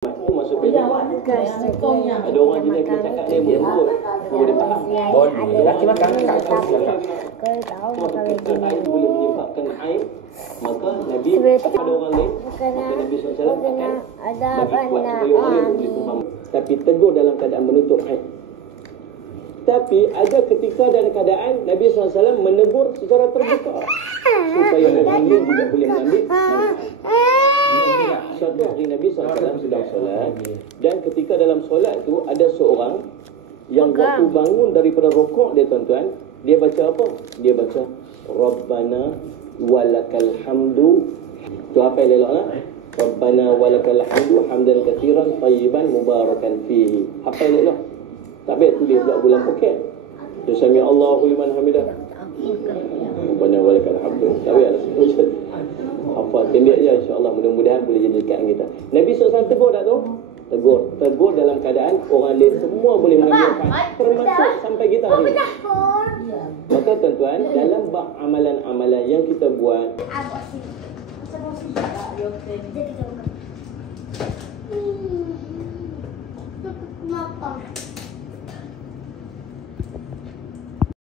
Masuk pedek. Ada orang jenis kita cakap dia mulut. Boleh faham? Boleh. Laki makan kat kau. Kalau tahu makan Kalau air boleh menyebabkan air, maka Nabi pada orang lain, maka Nabi SAW akan bagi kuat supaya orang lain boleh faham. Tapi tegur dalam keadaan menutup air. Tapi ada ketika dan keadaan Nabi SAW menegur secara terbuka supaya orang lain juga boleh mengambil manfaat. Suatu hari Nabi SAW sedang solat, dan ketika dalam solat tu ada seorang yang waktu bangun daripada rukuk dia, tuan-tuan, dia baca apa? Dia baca Rabbana walakal hamdu. Tu apa yang elok lah? Rabbana walakal hamdu hamdan katsiran tayyiban mubarakan fihi. Apa yang elok? Tak baik tulis pula bulan poket. Tu sami Allahu liman hamidah. Rabbana walakal hamdu. Tak baik lah sebut. Apa tembak je, insya-Allah, mudah-mudahan boleh jadi dekat kita. Nabi SAW tegur tak tu? Tegur dalam keadaan orang lain semua boleh mengambil manfaat, termasuk sampai kita hari. Maka tuan-tuan, dalam bab amalan-amalan yang kita buat,